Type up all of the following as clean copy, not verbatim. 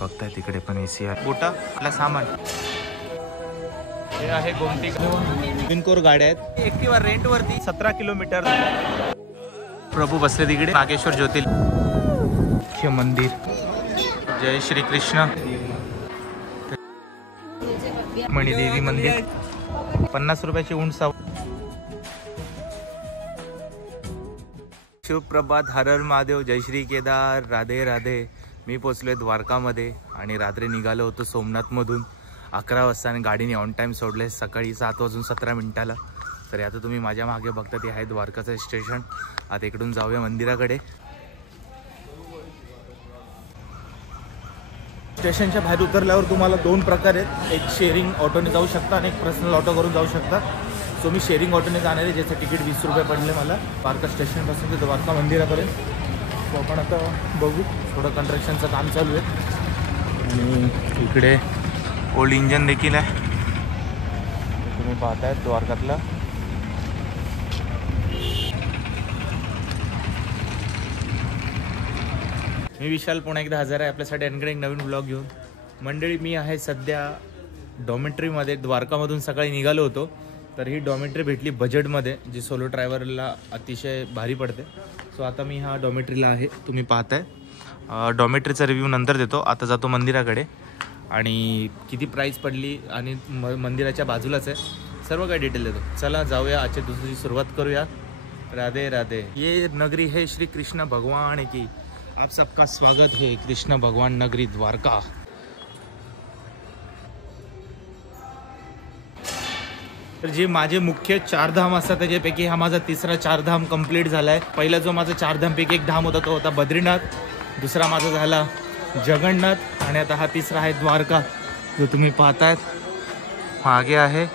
बघताय तिकडे पण एसी आहे. बोटा आपला सामान हे आहे गोमती बिनकोर गाड्या आहेत. एक्टिवा रेंट वरती 17 किलोमीटर. प्रभू बसले तिकडे. नागेश्वर ज्योतिर्लिंग मंदिर. जय श्री कृष्ण. मणिदेवी मंदिर. 50 रुपयाची उंच. शिवप्रभात. हर हर महादेव. जय श्री केदार. राधे राधे. मी पोचलोय द्वारकामध्ये आणि रात्री निघालो होतो सोमनाथमधून 11 वाजता आणि गाडीने ऑन टाईम सोडले सकाळी 7:17 तर आता तुम्ही माझ्या मागे बघता ते आहे द्वारकाचं स्टेशन. आता इकडून जाऊया मंदिराकडे. स्टेशनच्या बाहेर उतरल्यावर तुम्हाला 2 प्रकार आहेत. एक शेअरिंग ऑटोने जाऊ शकता आणि एक पर्सनल ऑटो करून जाऊ शकता. सो मी शेअरिंग ऑटोने जाणार आहे, ज्याचं तिकीट 20 रुपये पडले मला द्वारका स्टेशनपासून ते द्वारका मंदिरापर्यंत. सो आपण आता बघू. थोडं कन्स्ट्रक्शनचं काम चालू आहे आणि इकडे ओल्ड इंजन देखील आहे. तुम्ही पाहताय द्वारकातलं. मी विशाल पुन्हा एकदा हजर आहे आपल्यासाठी आणखी एक नवीन ब्लॉग घेऊन. मंडळी, मी आहे सध्या डॉमेट्रीमध्ये. द्वारकामधून सकाळी निघालो होतो तर ही डॉमेट्री भेटली बजेटमध्ये, जी सोलो ड्रायव्हरला अतिशय भारी पडते. सो आता मी ह्या डॉमेट्रीला आहे. तुम्ही पाहताय. डॉमेट्रीचा रिव्ह्यू नंतर देतो. आता जातो मंदिराकडे आणि किती प्राईस पडली आणि मंदिराच्या बाजूलाच आहे सर्व काही डिटेल देतो. चला जाऊया. आजच्या दिवसाची सुरुवात करूया. राधे राधे. ये नगरी है श्री कृष्ण भगवान की. आप सबका स्वागत है कृष्ण भगवान नगरी द्वारका. तर जे माझे मुख्य 4 धाम असतात त्याच्यापैकी हा माझा 3रा 4 धाम कंप्लीट झाला आहे. पहिला जो माझा 4 धामपैकी एक धाम होता तो होता बद्रीनाथ. दुसरा माझा झाला जगन्नाथ आणि आता हा 3रा आहे द्वारका, जो तुम्ही पाहतायत मागे आहे.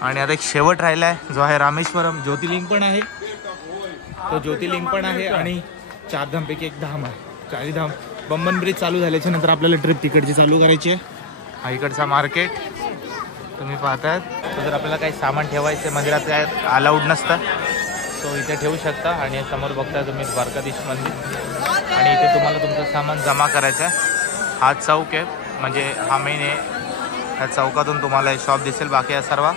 आणि आता एक शेवट राहिला आहे जो आहे रामेश्वरम. ज्योतिर्लिंग पण आहे, तो ज्योतिर्लिंग पण आहे आणि 4 धामपैकी एक धाम आहे. 4 धाम. बंबन ब्रिज चालू झाल्याच्या नंतर आपल्याला ट्रिप तिकडची चालू करायची आहे. हा इकडचा मार्केट तुम्ही पाहतायत. तर जर आपल्याला काही सामान ठेवायचं मंदिरात काय अलाउड नसतं, सो इथे ठेवू शकता. आणि समोर बघताय तुम्ही द्वारकाधीश मंदिर आणि इथे तुम्हाला तुमचं सामान जमा करायचं आहे. हा चौक आहे, म्हणजे हा मेन आहे. ह्या चौकातून तुम्हाला शॉप दिसेल. बाकी हा सर्व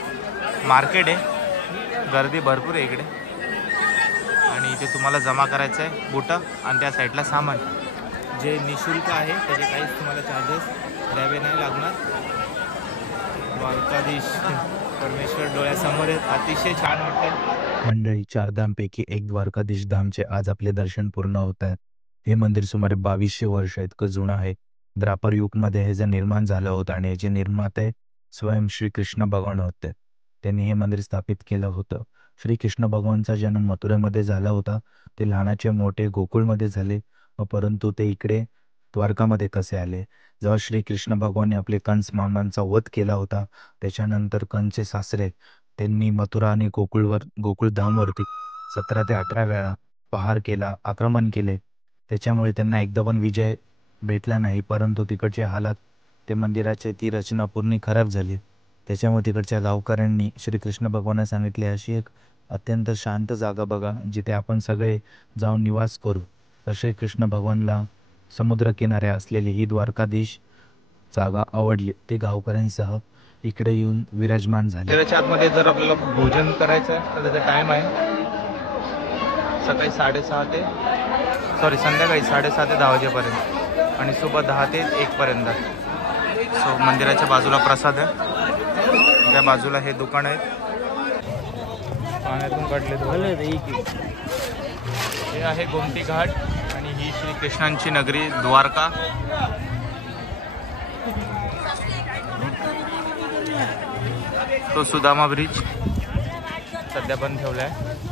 मार्केट आहे. गर्दी भरपूर आहे इकडे. आणि इथे तुम्हाला जमा करायचं आहे बुटं आणि त्या साईडला सामान, जे निःशुल्क आहे. त्याचे काहीच तुम्हाला चार्जेस द्यावे नाही लागणार. द्वारकाधीश परमेश्वर डोळ्यासमोर आहेत. अतिशय छान वाटतं. मंडळी, 4 धामपैकी एक द्वारकाधीश धामचे आज आपले दर्शन पूर्ण होत आहे. हे मंदिर सुमारे 2200 वर्ष इतकं जुनं आहे. द्वापर युगमध्ये हे जे निर्माण झालं होतं आणि याचे निर्माते स्वयं श्रीकृष्ण भगवान होते. त्यांनी हे मंदिर स्थापित केलं होतं. श्रीकृष्ण भगवानचा जन्म मथुरेमध्ये झाला होता. ते लहानाचे मोठे गोकुळमध्ये झाले, परंतु ते इकडे द्वारकामध्ये कसे आले? जेव्हा श्रीकृष्ण भगवानने आपले कंस मामांचा वध केला होता, त्याच्यानंतर कंसचे सासरे त्यांनी मथुरा आणि गोकुळधामवरती 17 ते 18 वेळा प्रहार केला, आक्रमण केले. त्याच्यामुळे त्यांना एकदा पण विजय भेटला नाही. परंतु तिकडचे हालात, ते मंदिराची ती रचना पूर्ण खराब झाली. त्याच्यामुळे तिकडच्या गावकऱ्यांनी श्रीकृष्ण भगवानांना सांगितले, अशी एक अत्यंत शांत जागा बघा जिथे आपण सगळे जाऊन निवास करू. तर श्रीकृष्ण भगवानला समुद्रकिनारे असलेली ही द्वारकाधीश जागा आवडली. ते गावकऱ्यांसह इकडे येऊन विराजमान झाले. मंदिराच्या आतमध्ये जर आपल्याला भोजन करायचं आहे तर त्याचा टाईम आहे संध्याकाळी 6:30 ते 10 वाजेपर्यंत आणि सुबह 10 ते 1 पर्यंत. सो मंदिराच्या बाजूला प्रसाद आहे. त्या बाजूला हे दुकान आहे. पाण्यातून काढले. हे आहे गोमती घाट आणि ही श्रीकृष्णांची नगरी द्वारका. तो सुदामा ब्रिज सध्या बंद ठेवला आहे.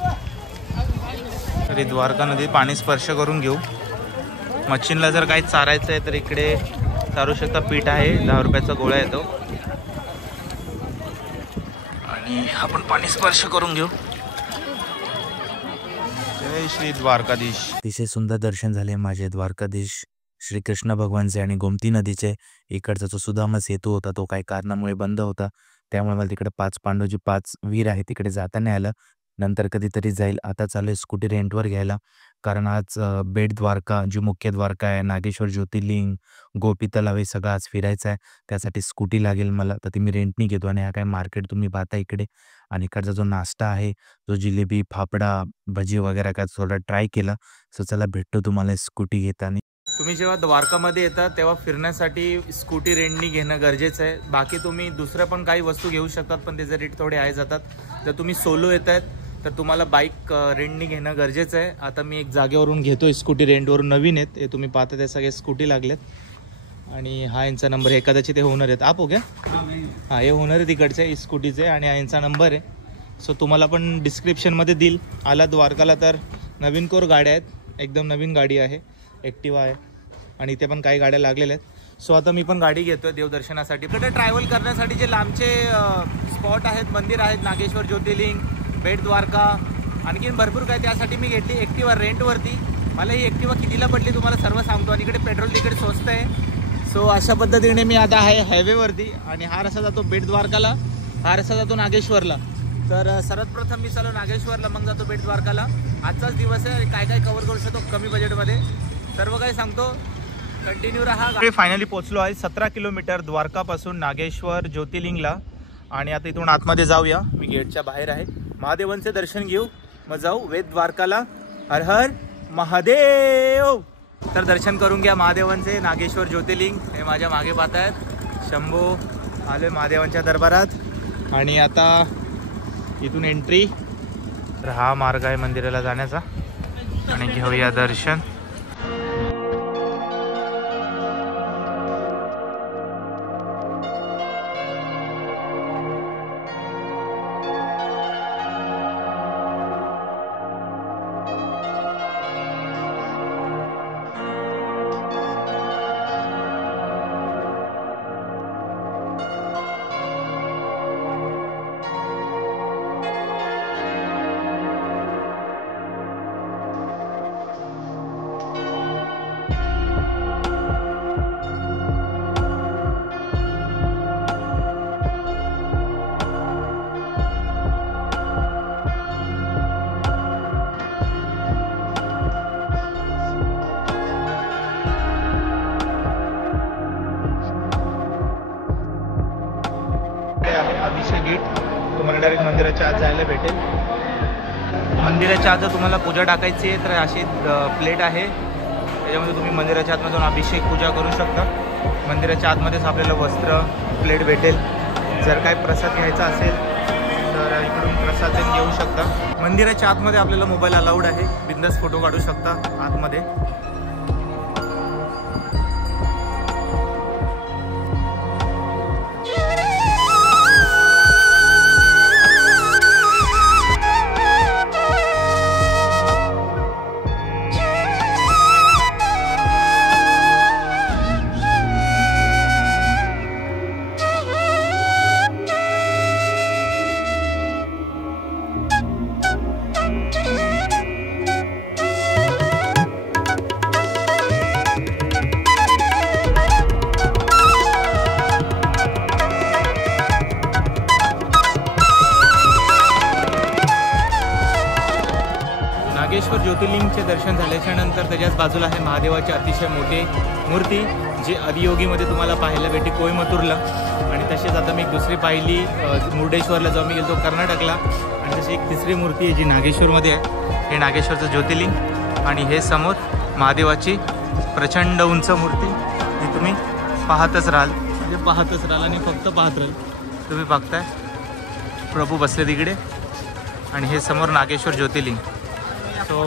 तरी द्वारका नदी पाणी स्पर्श करून घेऊ. मच्छींना जर काही चारायचं आहे तर इकडे चारू शकता. पीठ आहे, 10 रुपयाचा गोळा येतो आणि आपण पाणी स्पर्श करून घेऊ. जय श्री द्वारकाधीश. अतिशय सुंदर दर्शन झाले माझे द्वारकाधीश श्रीकृष्ण भगवानचे आणि गोमती नदीचे. इकडचा जो सुदामा सेतू होता तो काही कारणामुळे बंद होता, त्यामुळे मला तिकडे 5 पांडवजी 5 वीर आहे तिकडे जाता नाही आलं. नंतर कधीतरी जाईल. आता चालू आहे स्कूटी रेंटवर घ्यायला कारण आज बेट द्वारका जी मुख्य द्वारका आहे, नागेश्वर ज्योतिर्लिंग, गोपी तलाव हे सगळं आज फिरायचं आहे. त्यासाठी स्कूटी लागेल मला, तर ती मी रेंटनी घेतो आणि हा काय मार्केट तुम्ही पाहता इकडे आणि इकडचा जो नाश्ता आहे, जो जिलेबी, फाफडा, भजी वगैरे काय थोडा ट्राय केला. सो चला भेटतो तुम्हाला स्कूटी घेताना. तुम्ही जेव्हा द्वारकामध्ये येतात तेव्हा फिरण्यासाठी स्कूटी रेंटनी घेणं गरजेचं आहे. बाकी तुम्ही दुसऱ्या पण काही वस्तू घेऊ शकतात, पण त्याचे रेट थोडे हाय जातात. जर तुम्ही सोलो येत आहेत तर तुम्हाला बाईक रेंटनी घेणं गरजेचं आहे. आता मी एक जागेवरून घेतो स्कूटी रेंटवरून, नवीन आहेत हे तुम्ही पाहता, ते सगळे स्कूटी लागलेत. आणि हा यांचा नंबर आहे, कदाचित ते होणार आहेत. आप हो गया हां, हे होणार आहे तिकडचे स्कूटीचे आणि हा यांचा नंबर आहे. सो तुम्हाला पण डिस्क्रिप्शनमध्ये देईल. आला द्वारकाला तर नवीन कोर गाड्या आहेत, एकदम नवीन गाडी आहे, ॲक्टिवा आहे आणि इथे पण काही गाड्या लागलेल्या आहेत. सो आता मी पण गाडी घेतो आहे देवदर्शनासाठी. इकडे ट्रॅव्हल करण्यासाठी जे लांबचे स्पॉट आहेत, मंदिर आहेत, नागेश्वर ज्योतिर्लिंग, बेट द्वारका, आणखीन भरपूर काय, त्यासाठी मी घेतली ॲक्टिवा रेंटवरती. मला ही ॲक्टिवा कितीला पडली तुम्हाला सर्व सांगतो. आणि इकडे पेट्रोल तिकडे स्वस्त आहे. सो अशा पद्धतीने मी आता आहे हायवेवरती आणि हा रस्ता जातो बेट द्वारकाला, हा रस्ता जातो नागेश्वरला. तर सर्वात प्रथम मी चालू नागेश्वरला, मग जातो बेट द्वारकाला. आजचाच दिवस आहे, काय काय कव्हर करू शकतो कमी बजेटमध्ये सर्व काही सांगतो. कंटिन्यू राहा. फायनली पोहोचलो आहे 17 किलोमीटर द्वारकापासून नागेश्वर ज्योतिर्लिंगला. आणि आता इथून आतमध्ये जाऊया. मी गेटच्या बाहेर आहे. महादेवांचे दर्शन घेऊ, मग जाऊ बेट द्वारकाला. हर हर महादेव. तर दर्शन करून घ्या महादेवांचे. नागेश्वर ज्योतिर्लिंग हे माझ्या मागे पाहत आहेत. शंभो आले महादेवांच्या दरबारात आणि आता इथून एंट्री. तर हा मार्ग आहे मंदिराला जाण्याचा आणि घेऊया दर्शन. गेट तुम्हाला डायरेक्ट मंदिराच्या आत जायला भेटेल. मंदिराच्या आत जर तुम्हाला पूजा टाकायची आहे तर अशी प्लेट आहे, त्याच्यामध्ये तुम्ही मंदिराच्या आतमध्ये जाऊन अभिषेक पूजा करू शकता. मंदिराच्या आतमध्येच आपल्याला वस्त्र प्लेट भेटेल. जर काय प्रसाद घ्यायचा असेल तर इकडून प्रसाद घेऊ शकता. मंदिराच्या आतमध्ये आपल्याला मोबाईल अलाउड आहे, बिंदास फोटो काढू शकता आतमध्ये. नागेश्वर ज्योतिर्लिंगचे दर्शन झाल्याच्या नंतर त्याच्याच बाजूला आहे महादेवाची अतिशय मोठी मूर्ती, जी आदियोगीमध्ये तुम्हाला पाहायला भेटते कोयमतूरला. आणि तसेच आता मी एक दुसरी पाहिली मुर्डेश्वरला, जाऊन मी गेलो कर्नाटकला. आणि तशी एक तिसरी मूर्ती आहे जी नागेश्वरमध्ये आहे. हे नागेश्वरचं ज्योतिर्लिंग आणि हे समोर महादेवाची प्रचंड उंच मूर्ती, जी तुम्ही पाहतच राहाल, म्हणजे पाहतच राहाल आणि फक्त पाहत राहाल. तुम्ही बघताय प्रभू बसले तिकडे आणि हे समोर नागेश्वर ज्योतिर्लिंग. सो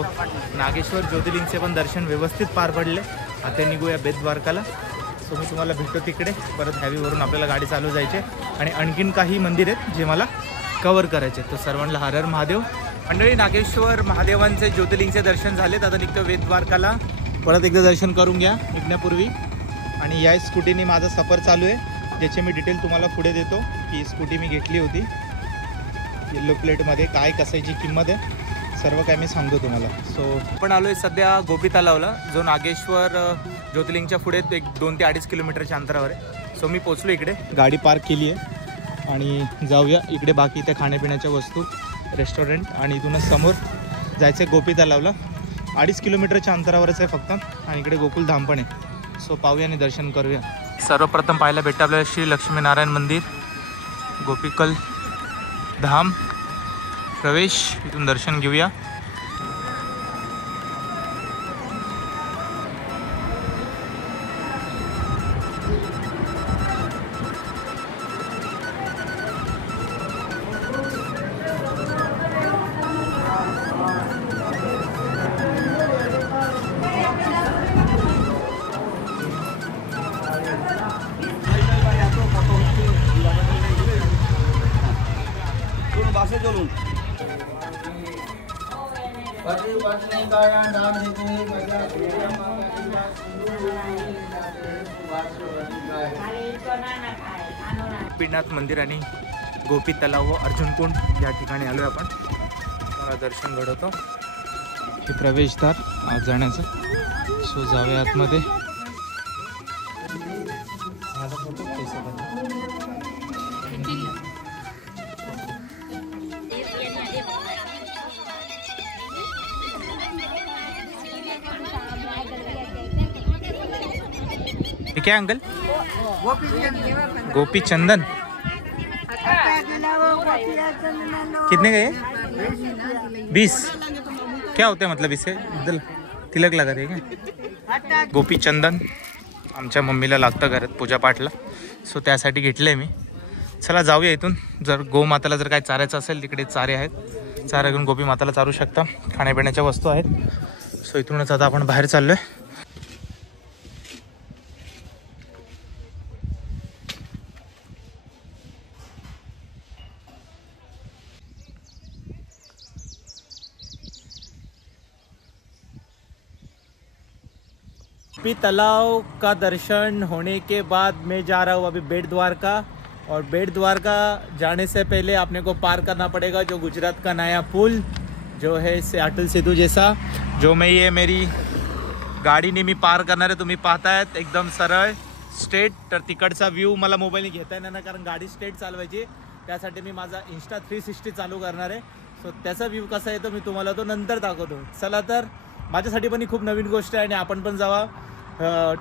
नागेश्वर ज्योतिर्लिंगचे पण दर्शन व्यवस्थित पार पडले. आता निघूया बेट द्वारकाला. सो मी तुम्हाला भेटतो तिकडे. परत हॅवीवरून आपल्याला गाडी चालू जायचे आणि आणखीन काही मंदिर आहेत जे मला कवर करायचे. तर सर्वांना हर हर महादेव. मंडळी, नागेश्वर महादेवांचे ज्योतिर्लिंगचे दर्शन झालेत. आता निघतो बेट द्वारकाला. परत एकदा दर्शन करून घ्या निघण्यापूर्वी. आणि या स्कूटीने माझा सफर चालू आहे, ज्याचे मी डिटेल तुम्हाला पुढे देतो. की स्कूटी मी घेतली होती येल्लो प्लेटमध्ये, काय कसायची किंमत आहे सर्व काय मी सांगतो तुम्हाला. सो आपण आलो आहे सध्या गोपी तलावला, जो नागेश्वर ज्योतिर्लिंगच्या पुढे एक 2 ते 2.5 किलोमीटरच्या अंतरावर आहे. सो मी पोचलो इकडे, गाडी पार्क केली आहे आणि जाऊया इकडे. बाकी इथे खाण्यापिण्याच्या वस्तू, रेस्टॉरंट आणि इथूनच समोर जायचं आहे गोपी तलावला. 2.5 किलोमीटरच्या अंतरावरच आहे फक्त, आणि इकडे गोकुलधाम पण आहे. सो पाहूया आणि दर्शन करूया. सर्वप्रथम पाहायला भेटतं आपल्याला श्री लक्ष्मीनारायण मंदिर, गोपिकल धाम प्रवेश. इथून दर्शन घेऊया. गोपीनाथ मंदिर आणि गोपी तलाव व अर्जुन कुंड या ठिकाणी आलो आपण. मला दर्शन घडवतो. हे प्रवेशद्वार आज जाण्याचं. सो जाऊया आतमध्ये. क्या अंकल? गोपी चंदन कितने गए? 20. क्या होते हैं मतलब इसे तिलक लगा दे क्या? गोपी चंदन आमच्या मम्मीला लागतं घरात पूजापाठला. सो त्यासाठी घेतलंय मी. चला जाऊया इथून. जर गोमाताला जर काय चारायचं असेल तिकडे चारे आहेत. चारा घेऊन गोपी माताला चारू शकता. खाण्यापिण्याच्या वस्तू आहेत. सो इथूनच आता आपण बाहेर चाललोय. गोपी तालाब का दर्शन होने के बाद मैं जा रहा हूँ अभी बेट द्वारका. और बेट द्वारका जाने से पहले अपने को पार करना पड़ेगा जो गुजरात का नया पुल जो है अटल सेतू जैसा, जो मैं ये मेरी गाडीने मी पार करणार आहे. तुम्ही पाहतायत एकदम सरळ स्ट्रेट. तर तिकडचा व्ह्यू मला मोबाईलने घेता येणार नाही कारण गाडी स्ट्रेट चालवायची. त्यासाठी मी माझा इंस्टा 360 चालू करणार आहे. सो त्याचा व्ह्यू कसा येतो मी तुम्हाला तो नंतर दाखवतो. चला तर माझ्यासाठी पण ही खूप नवीन गोष्ट आहे आणि आपण पण जावा.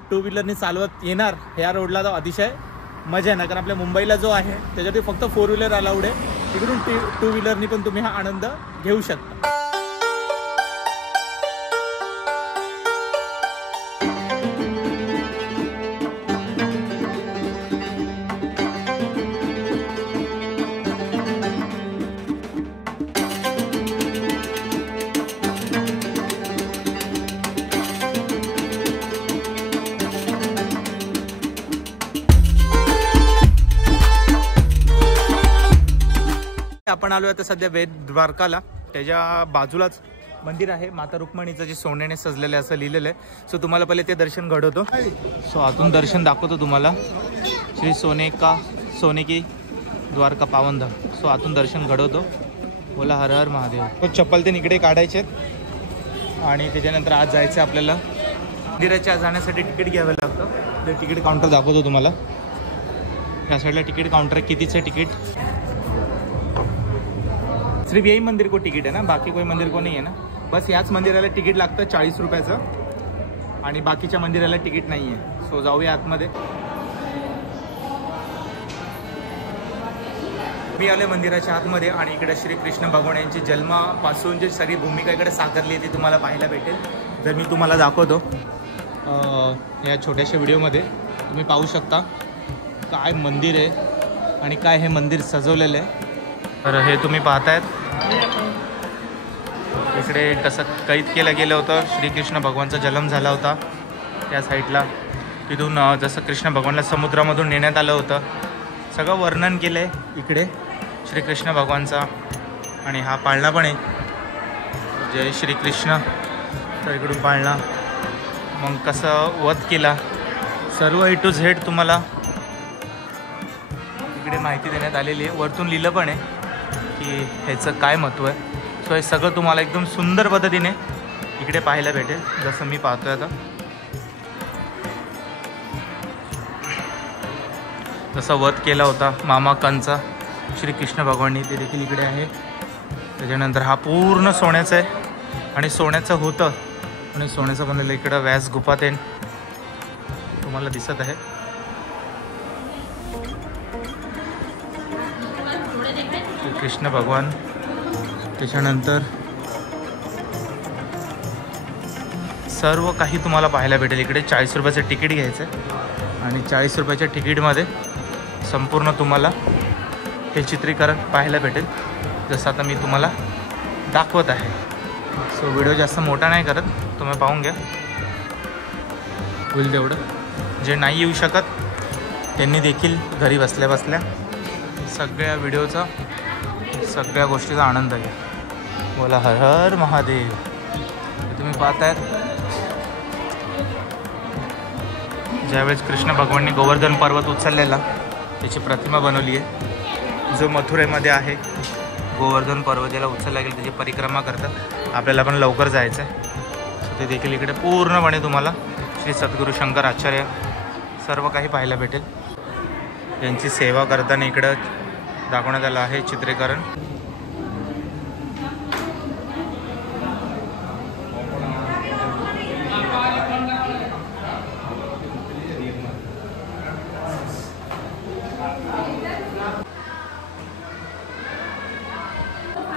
2 व्हीलरनी चालवत येणार ह्या रोडला तर अतिशय मजा आहे ना, कारण आपल्या मुंबईला जो आहे त्याच्यासाठी फक्त 4 व्हीलर अलाउड आहे. तिकडून 2 व्हीलरनी पण तुम्ही हा आनंद घेऊ शकता. आपण आलो आता सध्या बेट द्वारकाला. त्याच्या बाजूलाच मंदिर आहे माता रुक्मिणीचं जे सोन्याने सजलेलं असं लिहिलेलं आहे. सो तुम्हाला पहिले ते दर्शन घडवतो. सो आतून दर्शन दाखवतो तुम्हाला. श्री सोने की द्वारका पावनधाम. सो आतून दर्शन घडवतो. बोला हर हर महादेव. तो चप्पल ते इकडे काढायचे आणि त्याच्यानंतर आज जायचं आपल्याला. मंदिराच्या जाण्यासाठी तिकीट घ्यावं लागतं. ते तिकीट काउंटर दाखवतो तुम्हाला. या साईडला तिकीट काउंटर कितीचं तिकीट. सिर्फ यही मंदिर को टिकट है ना, बाकी कोई मंदिर को नहीं है ना. बस याच मंदिराला तिकीट लागतं 40 रुपयाचं आणि बाकीच्या मंदिराला तिकीट नाही आहे. सो जाऊया आतमध्ये. मी आले मंदिराच्या आतमध्ये आणि इकडे श्रीकृष्ण भगवान यांची जन्मापासून जी सगळी भूमिका इकडे साकारली आहे ती तुम्हाला पाहायला भेटेल. जर मी तुम्हाला दाखवतो या छोट्याशा व्हिडिओमध्ये तुम्ही पाहू शकता काय मंदिर आहे आणि काय हे मंदिर सजवलेलं आहे. तर हे तुम्ही पाहतायत इकडे कसं कैद केलं गेलं होतं. श्रीकृष्ण भगवानचा जन्म झाला होता त्या साईडला. तिथून जसं कृष्ण भगवानला समुद्रामधून नेण्यात आलं होतं सगळं वर्णन केलं आहे इकडे श्रीकृष्ण भगवानचा. आणि हा पाळणा पण आहे जय श्रीकृष्ण. तर इकडून पाळणा मग कसं वध केला सर्व A to Z तुम्हाला इकडे माहिती देण्यात आलेली आहे. वरतून लिहिलं पण आहे की ह्याचं काय महत्त्व आहे. सो हे सगळं तुम्हाला एकदम सुंदर पद्धतीने इकडे पाहायला भेटेल जसं मी पाहतोय आता. जसा वध केला होता मामा कंचा श्रीकृष्ण भगवाननी ते देखील इकडे आहे. त्याच्यानंतर हा पूर्ण सोन्याचं आहे आणि सोन्याचं होतं आणि सोन्याचं बनलेलं इकडं व्यास गुफा ते तुम्हाला दिसत आहे. कृष्ण भगवान. त्याच्यानंतर सर्व काही तुम्हाला पाहायला भेटेल इकडे. 40 रुपयाचं तिकीट घ्यायचं आहे आणि 40 रुपयाच्या तिकीटमध्ये संपूर्ण तुम्हाला हे चित्रीकरण पाहायला भेटेल, जसं आता मी तुम्हाला दाखवत आहे. सो व्हिडिओ जास्त मोठा नाही करत, तुम्ही पाहून घ्या होईल तेवढं. जे नाही येऊ शकत त्यांनी देखील घरी बसल्या बसल्या सगळ्या व्हिडिओचा, सगळ्या गोष्टीचा आनंद घ्या. बोला हर हर महादेव. तुम्ही पाहताय ज्यावेळेस कृष्ण भगवाननी गोवर्धन पर्वत उचललेला त्याची प्रतिमा बनवली आहे, जो मथुरेमध्ये आहे. गोवर्धन पर्वत याला उचलला गेला, त्याची परिक्रमा करतात. आपल्याला पण लवकर जायचं आहे. सो ते देखील इकडे पूर्णपणे तुम्हाला श्री सद्गुरू शंकर आचार्य सर्व काही पाहायला भेटेल. यांची सेवा करताना इकडं दाखवण्यात आलं आहे चित्रीकरण.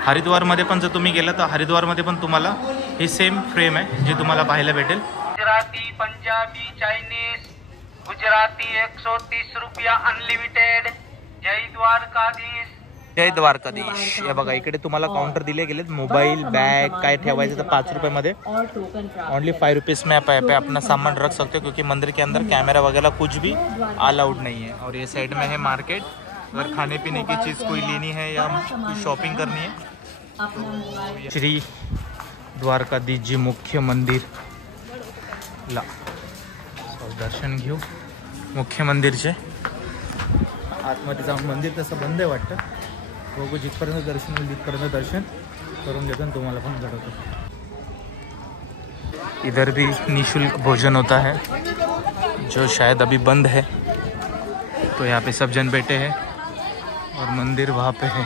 हरिद्वारमध्ये पण जर तुम्ही गेला तर हरिद्वारमध्ये पण तुम्हाला ही सेम फ्रेम आहे जी तुम्हाला पाहायला भेटेल. गुजराती, पंजाबी, चायनीज, गुजराती 130 रुपया अनलिमिटेड. जय द्वारकाधीश. जय द्वारकाधीश. हे बघा इकडे तुम्हाला काउंटर दिले गेलेत. मोबाईल, बॅग काय ठेवायचं तर 5 रुपये में ओनली 5 रुपीज़ में आप यहाँ पे अपना सामान रख सकते हो, क्योंकि मंदिर के अंदर कैमरा वगैरह कुछ भी अलाउड नहीं है. और ये साइड में है मार्केट. अगर खाने पीने की चीज़ कोई लेनी है या शॉपिंग करनी है, श्री द्वारकाधीश जी मुख्य मंदिर ला दर्शन घेऊ. मुख्य मंदिरचे आतमध्ये जाऊन मंदिर तसं बंद आहे वाटतं. बघू जिथपर्यंत दर्शन होईल तिथपर्यंत दर्शन करून घेतो आणि तुम्हाला पण घडवतो. इधर भी निःशुल्क भोजन होता है जो शायद अभी बंद है. तो यहाँ पे सब जन बैठे हैं और मंदिर वहाँ पे है.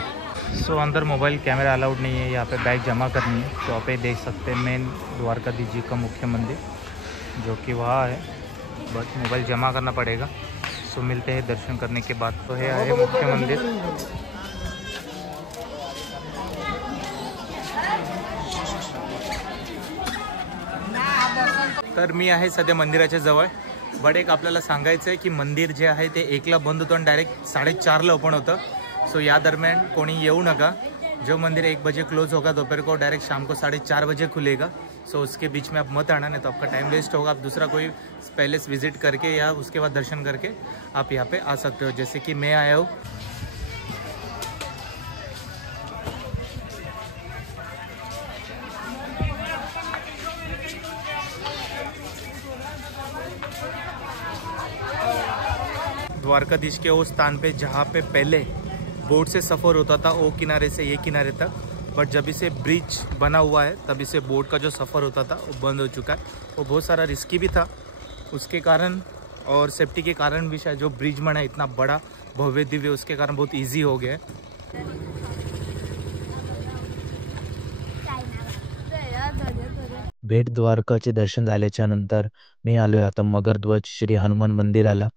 सो अंदर मोबाइल कैमरा अलाउड नहीं है. यहाँ पे बैग जमा करनी है तो आप देख सकते हैं मेन द्वारकाधीश जी का मुख्य मंदिर जो कि वहाँ है, बट मोबाइल जमा करना पड़ेगा. सो मिलते हैं दर्शन करने के बाद. तो है मुख्य मंदिर. तर मी आहे सध्या मंदिराच्या जवळ. बट एक आपल्याला सांगायचं आहे की मंदिर जे आहे ते 1ला बंद होतं आणि डायरेक्ट 4:30ला ओपन होतं. सो या दरम्यान कोणी येऊ नका. जो मंदिर 1 बजे क्लोज होगा दोपहर को, डायरेक्ट शाम को 4:30 बजे खुलेगा. सो उसके बीच में आप मत आना, नहीं तो आपका टाइम वेस्ट होगा. आप दूसरा कोई पैलेस विजिट करके या उसके बाद दर्शन करके आप यहाँ पे आ सकते हो, जैसे कि मैं आया हूँ. द्वारकाधीश के उस स्थान पे जहाँ पे पहले बोट से सफ़र होता था, वो किनारे से ये किनारे तक. बट जब इसे ब्रिज बना हुआ है तब इसे बोट का जो सफ़र होता था वो बंद हो चुका है. वो बहुत सारा रिस्की भी था उसके कारण, और सेफ्टी के कारण भी शायद जो ब्रिज बना है इतना बड़ा भव्य दिव्य, उसके कारण बहुत इजी हो गया है. बेट द्वारकाचे दर्शन झाल्याच्या नंतर मी आलोय आता मगरध्वज श्री हनुमान मंदिराला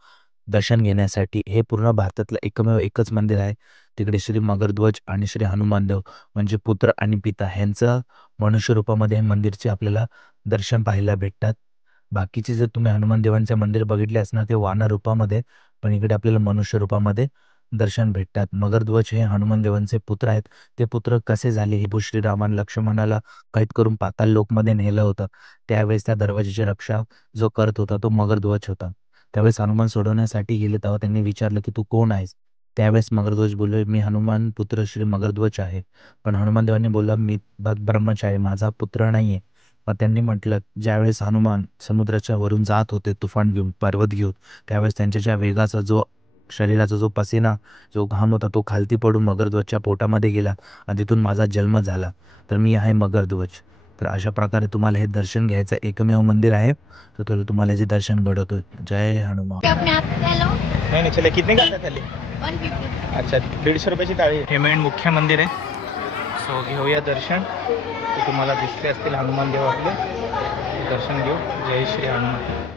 दर्शन घेण्यासाठी. हे पूर्ण भारतातलं एकमेव एकच मंदिर आहे. तिकडे श्री मगरध्वज आणि श्री हनुमान देव म्हणजे पुत्र आणि पिता ह्यांचं मनुष्य रूपामध्ये हे मंदिरचे आपल्याला दर्शन पाहायला भेटतात. बाकीचे जर तुम्ही हनुमान देवांचे मंदिर बघितले असणार ते वानर रूपामध्ये, पण इकडे आपल्याला मनुष्य रूपामध्ये दर्शन भेटतात. मगरध्वज हे हनुमान देवांचे पुत्र आहेत. ते पुत्र कसे झाले हे श्रीरामान लक्ष्मणाला कैद करून पाताल लोकमध्ये नेलं होतं. त्यावेळेस त्या दरवाजाची रक्षा जो करत होता तो मगरध्वज होता. त्यावेळेस हनुमान सोडवण्यासाठी गेले तेव्हा त्यांनी विचारलं की तू कोण आहेस. त्यावेळेस मगरध्वज बोलले मी हनुमान पुत्र श्री मगरध्वज आहे. पण हनुमान देवांनी बोलला मी ब्रह्मचारी, माझा पुत्र नाहीये. मग त्यांनी म्हटलं ज्यावेळेस हनुमान समुद्राच्या वरून जात होते तुफान घेऊन, पर्वत घेऊन, त्यावेळेस त्यांच्या ज्या वेगाचा जो शरीराचा जो पसीना जो घाम होता तो खालती पडून मगरध्वजच्या पोटामध्ये गेला आणि तिथून माझा जन्म झाला. तर मी आहे मगरध्वज. तर अशा प्रकारे तुम्हाला हे दर्शन घ्यायचं एकमेव मंदिर आहे. तर तुम्हाला जे दर्शन घडवतो. जय हनुमान. नहीं चले कितने का थाली? 150. अच्छा 150 रुपयाची थाळी. हे मेन मुख्य मंदिर आहे. सो घेऊया दर्शन. ते तुम्हाला दिसले असतील हनुमान देव आपले. दर्शन घेऊ. जय श्री हनुमान.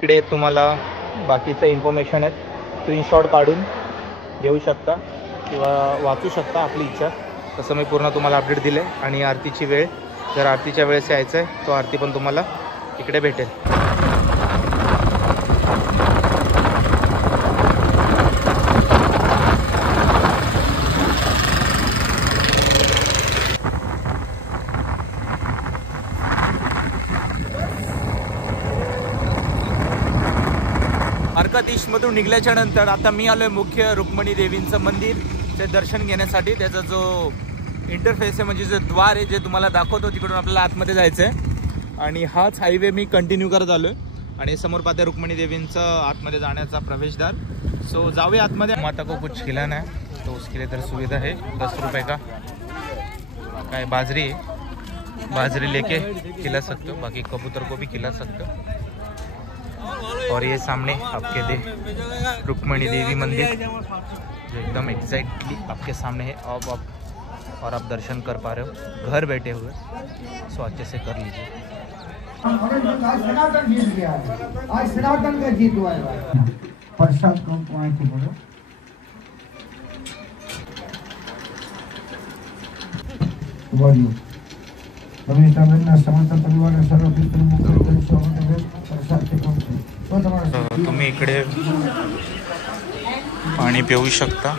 इकडे तुम्हाला बाकीचं इन्फॉर्मेशन आहेत, स्क्रीनशॉट काढून घेऊ शकता किंवा वाचू शकता, आपली इच्छा. तसं मी पूर्ण तुम्हाला अपडेट दिलं आहे. आणि आरतीची वेळ, जर आरतीच्या वेळेस यायचं आहे तो आरती पण तुम्हाला इकडे भेटेल. द्वारकाधीशमधून निघाल्याच्या नंतर आता मी आलोय मुख्य रुक्मिणी देवींचं मंदिरचे दर्शन घेण्यासाठी. त्याचा जो इंटरफेस आहे म्हणजे जो द्वार आहे जे तुम्हाला दाखवतो, तिकडून आपल्याला आतमध्ये जायचं आहे. आणि हाच हायवे मी कंटिन्यू करत आलोय. आणि समोर पाहते रुक्मिणी देवींचं आतमध्ये जाण्याचा प्रवेशद्वार. सो जाऊया आतमध्ये. माता को कुछ खिलाना है तो उसके लिए इधर सुविधा है. 10 रुपये का काय बाजरी है, बाजरी लेके खिला सकते हो. बाकी कबूतर को भी खिला सकते हो. और ये सामने आपके रुक्मिणी देवी मंदिर जो एकदम एग्जैक्टली आपके सामने है. अब आप और आप दर्शन कर पा रहे हो घर बैठे हुए. सो अच्छे से कर लीजिए. आज सनातन का जीत हुआ है. प्रसाद को बोलो. समांतर परिवार सर्व तुम्ही इकडे पाणी पिऊ शकता.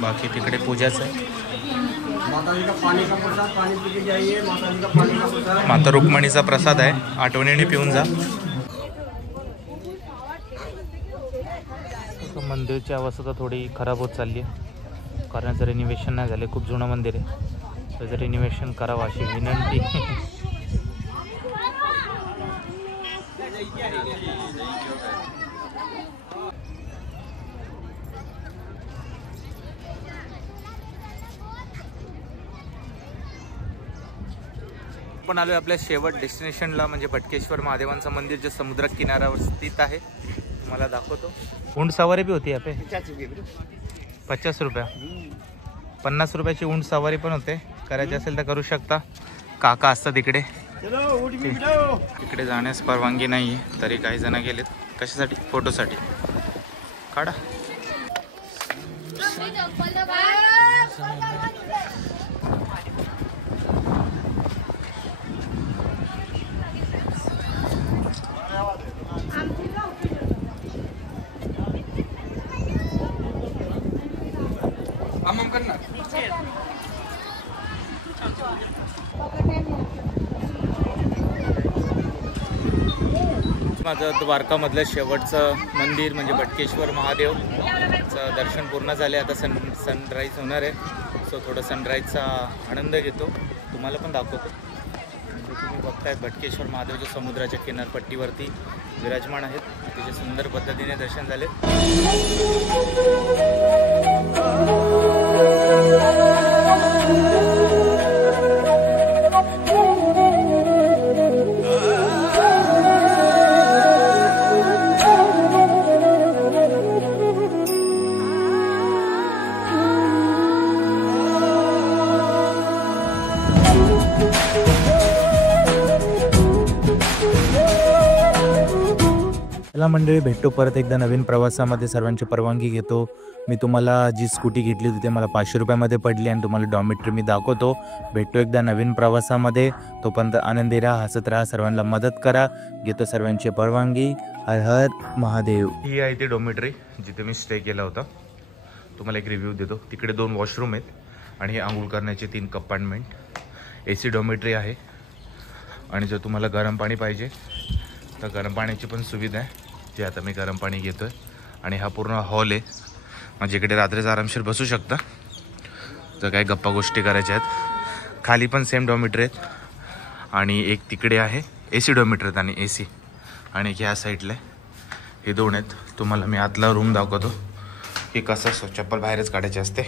बाकी तिकडे पूजाच आहे. माता रुक्मिणीचा प्रसाद आहे, आठवणीने पिऊन जा. मंदिरची अवस्था थोडी खराब होत चालली आहे, कारण जर रिनोव्हेशन नाही झाले. खूप जुनं मंदिर आहे, तर रिनोव्हेशन करावं अशी विनंती. आपण आलोय आपल्या शेवट डेस्टिनेशनला, म्हणजे भटकेश्वर महादेवांचं मंदिर जे समुद्र किनाऱ्यावर स्थित आहे. तुम्हाला दाखवतो. ऊंट सवारी भी होती आहे. 50 रुपया, 50 रुपयाची ऊंट सवारी पण होते. करायची असेल तर करू शकता. काका असतात तिकडे. तिकडे जाण्यास परवानगी नाही आहे, तरी काही जण गेलेत. कशासाठी? फोटोसाठी. काढा. माझं द्वारकामधलं शेवटचं मंदिर म्हणजे भटकेश्वर महादेवचं दर्शन पूर्ण झाले. आता सनराईज होणार आहे. सो थोडं सनराईजचा आनंद घेतो, तुम्हाला पण दाखवतो. तुम्ही बघताय भटकेश्वर महादेव जे समुद्राच्या किनारपट्टीवरती विराजमान आहेत. अतिशय सुंदर पद्धतीने दर्शन झाले. चला मंडळी, भेटतो परत एकदा नवीन प्रवासामध्ये. सर्वांची परवानगी घेतो. मी तुम्हाला जी स्कूटी घेतली होती ते मला 500 रुपयामध्ये पडली आणि तुम्हाला डॉमेट्री मी दाखवतो. भेटतो एकदा नवीन प्रवासामध्ये. तोपर्यंत आनंदी राहा, हसत राहा, सर्वांना मदत करा. घेतो सर्वांची परवानगी. हर हर महादेव. ही आहे ती डॉमेट्री जिथे मी स्टे केला होता. तुम्हाला एक रिव्ह्यू देतो. तिकडे 2 वॉशरूम आहेत आणि हे आंघोळ करण्याचे 3 कंपार्टमेंट. AC डॉमेट्री आहे. आणि जर तुम्हाला गरम पाणी पाहिजे तर गरम पाण्याची पण सुविधा आहे, जे आता मी गरम पाणी घेतो आहे. आणि हा पूर्ण हॉल आहे, म्हणजे इकडे रात्रीचा आरामशीर बसू शकता जर काही गप्पा गोष्टी करायच्या आहेत. खाली पण सेम डॉर्मेटरी आहेत आणि एक तिकडे आहे AC डॉर्मेटरी आहेत आणि AC, आणि ह्या साईडला हे 2 आहेत. तुम्हाला मी आतला रूम दाखवतो की कसं चप्पल बाहेरच काढायची असते.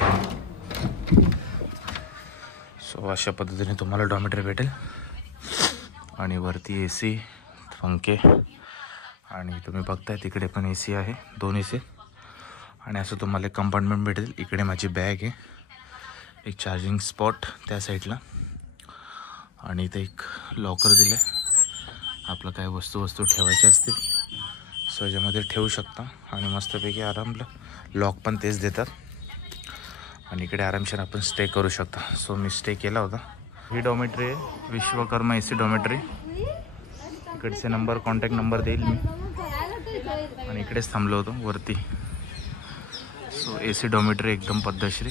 सो अशा पद्धतीने तुम्हाला डॉर्मेटरी भेटेल आणि वरती AC, पंखे, आणि तुम्ही बघताय तिकडे पण AC आहे, 2 AC. आणि असं तुम्हाला एक कंपार्टमेंट भेटेल. इकडे माझी बॅग आहे, एक चार्जिंग स्पॉट त्या साईडला, आणि इथे एक लॉकर दिलं आहे. आपलं काय वस्तू ठेवायची असतील सो याच्यामध्ये ठेवू शकता आणि मस्तपैकी आरामला लॉक पण तेच देतात. आणि इकडे आरामशीर आपण स्टे करू शकता. सो मी स्टे केला होता. ही डॉर्मेटरी आहे, विश्वकर्मा AC डॉर्मेटरी. इकडचे नंबर, कॉन्टॅक्ट नंबर देईल मी. आणि इकडेच थांबलो होतो वरती. सो AC डॉर्मेटरी एकदम पद्धतशीर.